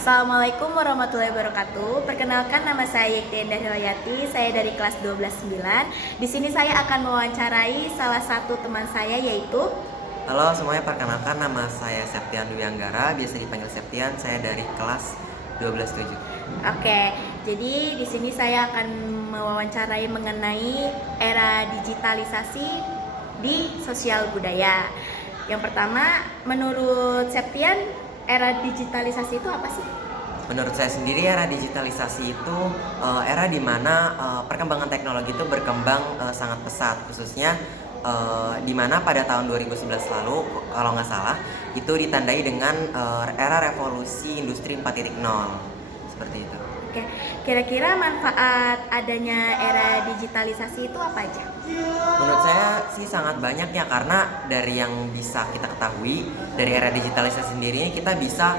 Assalamualaikum warahmatullahi wabarakatuh. Perkenalkan, nama saya Yekti Endah Hilayati. Saya dari kelas 12-9. Di sini saya akan mewawancarai salah satu teman saya, yaitu Halo semuanya, perkenalkan nama saya Septian Dwi Anggara, biasa dipanggil Septian. Saya dari kelas 12-7. Oke, jadi di sini saya akan mewawancarai mengenai era digitalisasi di sosial budaya. Yang pertama, menurut Septian, era digitalisasi itu apa sih? Menurut saya sendiri, era digitalisasi itu era di mana perkembangan teknologi itu berkembang sangat pesat, khususnya di mana pada tahun 2011 lalu, kalau nggak salah, itu ditandai dengan era revolusi industri 4.0 seperti itu. Oke, kira-kira manfaat adanya era digitalisasi itu apa aja? Menurut saya sih sangat banyak ya, karena dari yang bisa kita ketahui dari era digitalisasi sendiri ini kita bisa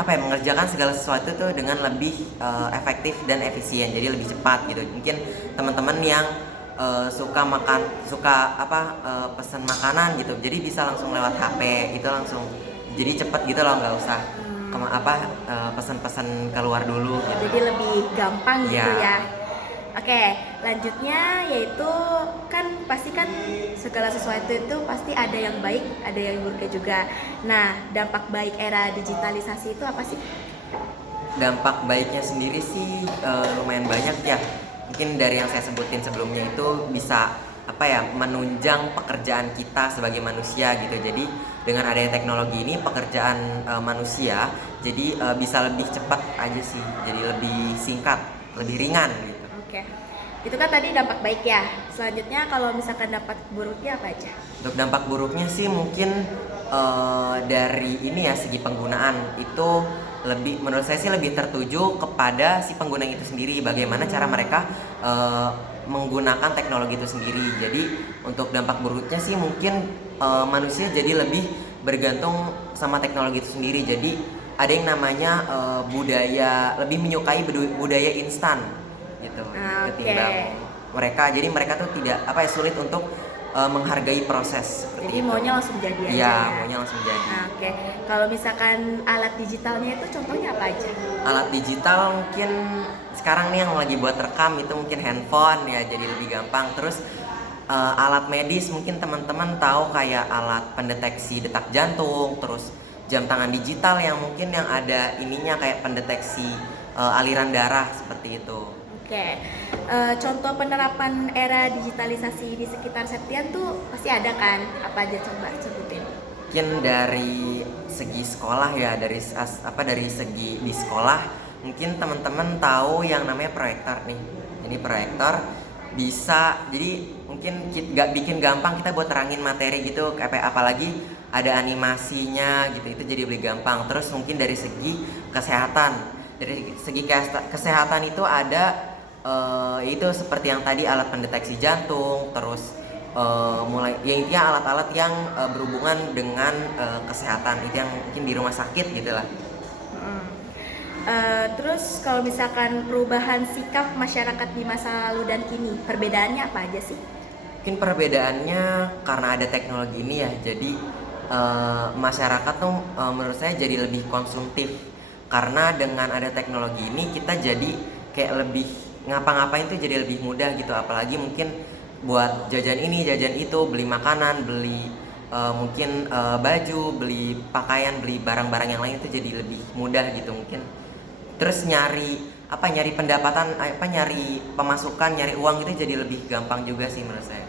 mengerjakan segala sesuatu tuh dengan lebih efektif dan efisien, jadi lebih cepat gitu. Mungkin teman-teman yang pesan makanan gitu, jadi bisa langsung lewat HP, itu langsung jadi cepet gitu loh, nggak usah pesan-pesan keluar dulu gitu. Jadi lebih gampang gitu Ya. ya. Oke, lanjutnya yaitu pasti kan segala sesuatu itu pasti ada yang baik, ada yang buruknya juga. Nah, dampak baik era digitalisasi itu apa sih? Dampak baiknya sendiri sih lumayan banyak ya. Mungkin dari yang saya sebutin sebelumnya itu bisa menunjang pekerjaan kita sebagai manusia gitu. Jadi dengan adanya teknologi ini, pekerjaan manusia jadi bisa lebih cepat aja sih. Jadi lebih singkat, lebih ringan gitu. Oke. Itu kan tadi dampak baik ya. Selanjutnya kalau misalkan dampak buruknya apa aja? Untuk dampak buruknya sih mungkin dari ini ya, segi penggunaan itu menurut saya sih lebih tertuju kepada si pengguna itu sendiri, bagaimana cara mereka menggunakan teknologi itu sendiri. Jadi untuk dampak buruknya sih mungkin manusia jadi lebih bergantung sama teknologi itu sendiri. Jadi ada yang namanya lebih menyukai budaya instan gitu, ketimbang mereka. Jadi mereka tuh tidak sulit untuk menghargai proses seperti jadi itu. maunya langsung jadi aja Iya, ya. maunya langsung jadi. Nah, oke. Kalau misalkan alat digitalnya itu contohnya apa aja? Alat digital mungkin sekarang nih yang lagi buat rekam itu mungkin handphone ya, jadi lebih gampang. Terus alat medis mungkin teman-teman tahu, kayak alat pendeteksi detak jantung, terus jam tangan digital yang mungkin yang ada ininya kayak pendeteksi aliran darah seperti itu. Oke, contoh penerapan era digitalisasi di sekitar Septian tuh pasti ada kan? Apa aja, coba sebutin? Mungkin dari segi sekolah ya, dari segi di sekolah mungkin teman-teman tahu yang namanya proyektor nih. Ini proyektor bisa, jadi mungkin gak bikin gampang kita buat terangin materi gitu, apalagi ada animasinya gitu, itu jadi lebih gampang. Terus mungkin dari segi kesehatan itu ada itu seperti yang tadi, alat pendeteksi jantung, terus mulai ya intinya alat-alat yang berhubungan dengan kesehatan, itu yang mungkin di rumah sakit gitulah. Terus kalau misalkan perubahan sikap masyarakat di masa lalu dan kini, perbedaannya apa aja sih? Mungkin perbedaannya karena ada teknologi ini ya, jadi masyarakat tuh menurut saya jadi lebih konsumtif. Karena dengan ada teknologi ini kita jadi kayak lebih ngapa-ngapain tuh jadi lebih mudah gitu, apalagi mungkin buat jajan ini jajan itu, beli makanan, beli baju, beli pakaian, beli barang-barang yang lain itu jadi lebih mudah gitu mungkin. Terus nyari pendapatan, nyari pemasukan, nyari uang itu jadi lebih gampang juga sih menurut saya.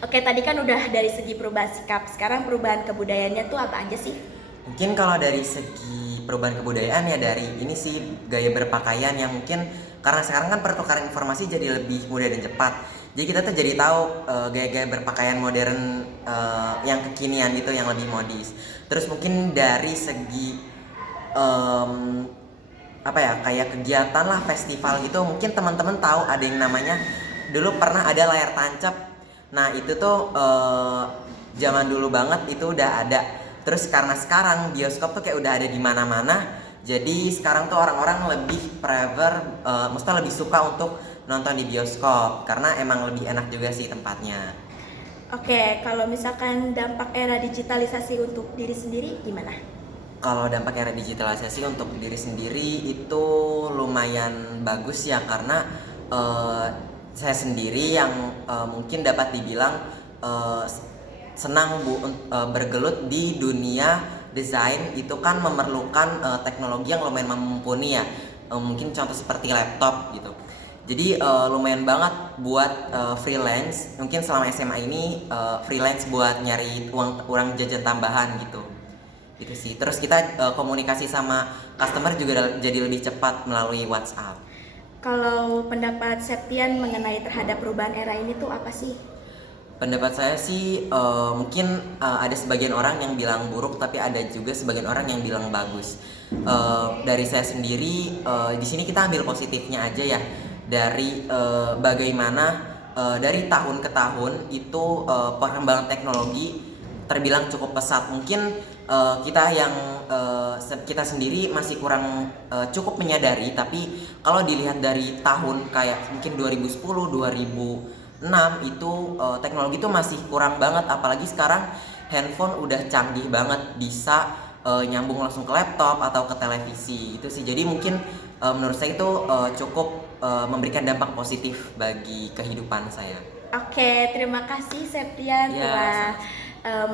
Oke, tadi kan udah dari segi perubahan sikap, sekarang perubahan kebudayaannya tuh apa aja sih? Mungkin kalau dari segi perubahan kebudayaan ya, dari ini sih, gaya berpakaian yang mungkin karena sekarang kan pertukaran informasi jadi lebih mudah dan cepat. Jadi kita tuh jadi tahu gaya-gaya berpakaian modern yang kekinian gitu, yang lebih modis. Terus mungkin dari segi kayak kegiatan lah, festival gitu, mungkin teman-teman tahu ada yang namanya, dulu pernah ada layar tancap. Nah itu tuh zaman dulu banget itu udah ada. Terus karena sekarang bioskop tuh kayak udah ada di mana-mana, jadi sekarang tuh orang-orang lebih lebih suka untuk nonton di bioskop karena emang lebih enak juga sih tempatnya. Oke, kalau misalkan dampak era digitalisasi untuk diri sendiri gimana? Kalau dampak era digitalisasi untuk diri sendiri itu lumayan bagus ya, karena eh, saya sendiri yang mungkin dapat dibilang eh, senang bergelut di dunia desain, itu kan memerlukan teknologi yang lumayan mumpuni ya. Mungkin contoh seperti laptop gitu. Jadi lumayan banget buat freelance. Mungkin selama SMA ini freelance buat nyari uang jajan tambahan gitu. Gitu sih. Terus kita komunikasi sama customer juga jadi lebih cepat melalui WhatsApp. Kalau pendapat Septian mengenai terhadap perubahan era ini tuh apa sih? Pendapat saya sih mungkin ada sebagian orang yang bilang buruk, tapi ada juga sebagian orang yang bilang bagus. Dari saya sendiri di sini kita ambil positifnya aja ya. Dari bagaimana dari tahun ke tahun itu perkembangan teknologi terbilang cukup pesat. Mungkin kita sendiri masih kurang cukup menyadari, tapi kalau dilihat dari tahun kayak mungkin 2010, 2006 itu teknologi itu masih kurang banget, apalagi sekarang handphone udah canggih banget, bisa nyambung langsung ke laptop atau ke televisi itu sih. Jadi mungkin menurut saya itu cukup memberikan dampak positif bagi kehidupan saya. Oke, terima kasih Septian Ya, telah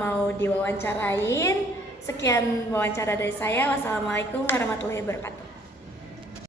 mau diwawancarain. Sekian wawancara dari saya. Wassalamualaikum warahmatullahi wabarakatuh.